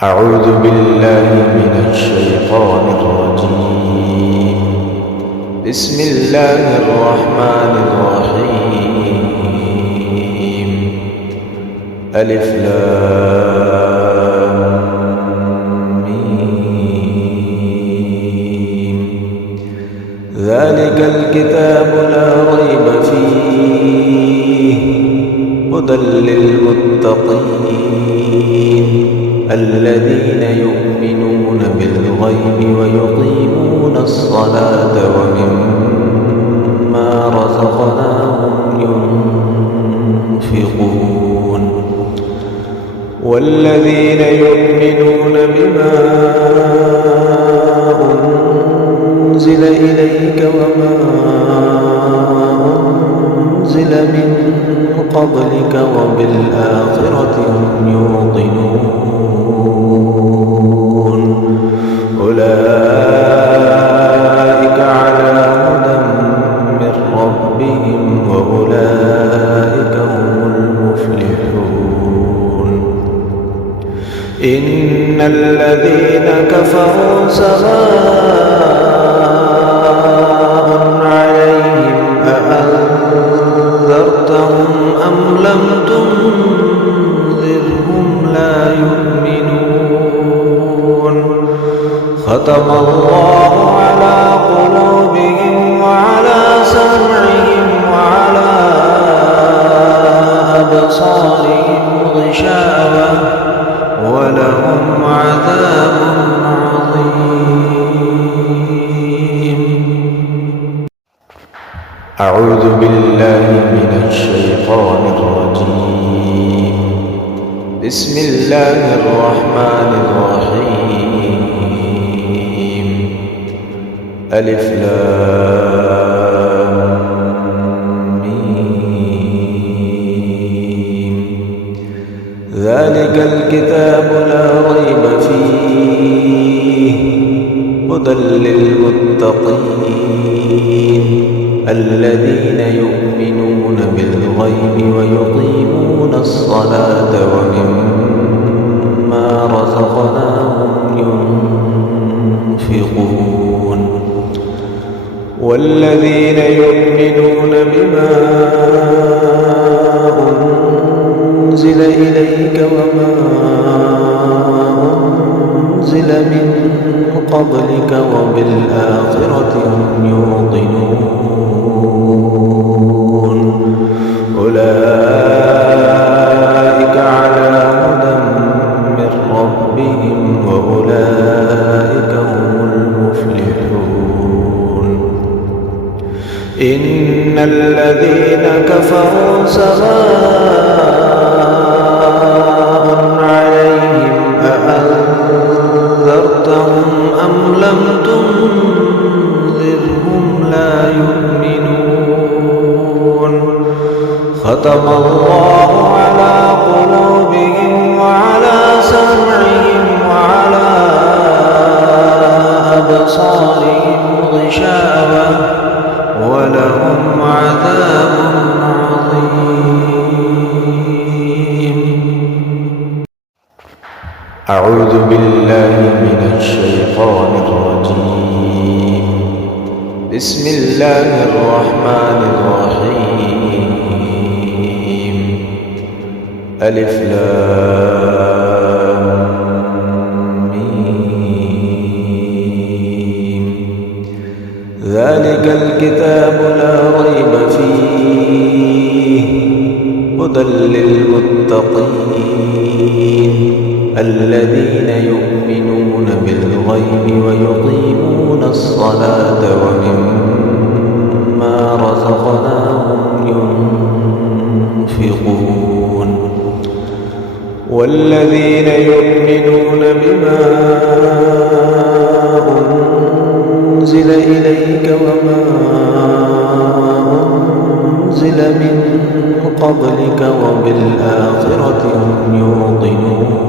أعوذ بالله من الشيطان الرجيم. بسم الله الرحمن الرحيم. ألف لام ميم. ذلك الكتاب لا ريب فيه هدى للمتقين الذين يؤمنون بالغيب ويقيمون الصلاة ومما رزقناهم ينفقون والذين يؤمنون بما أنزل إليك وما أنزل من قبلك وبالآخرة هم يوقنون أولئك على هدى من ربهم وأولئك هم المفلحون. إن الذين كفروا سواء عليهم أأنذرتهم أم لم تنذرهم لا يؤمنون. ختم الله على قلوبهم وعلى سمعهم وعلى أبصارهم غشاوة ولهم عذاب عظيم. أعوذ بالله من الشيطان الرجيم. بسم الله الرحمن الرحيم. ألف لام ميم. ذلك الكتاب لا ريب فيه هدى للمتقين الذين يؤمنون بالغيب ويقيمون الصلاة ومما رزقناهم ينفقون والذين يؤمنون بما أنزل إليك وما أنزل من قبلك وبالآخرة هم يوقنون أولئك على هدى من ربهم وأولئك هم المفلحون. إن الذين كفروا سواء عليهم أأنذرتهم أم لم تنذرهم لا يؤمنون. ختم الله على قلوبهم وعلى سمعهم وعلى أبصارهم غشاوة ولهم عذاب عظيم. أعوذ بالله من الشيطان الرجيم. بسم الله الرحمن الرحيم. ألف لام ميم. ذلك الكتاب لا ريب فيه هدى للمتقين الذين يؤمنون بالغيب ويقيمون الصلاة ومما رزقناهم ينفقون والذين يؤمنون بما أنزل إليك وما أنزل من قبلك وبالآخرة هم يوقنون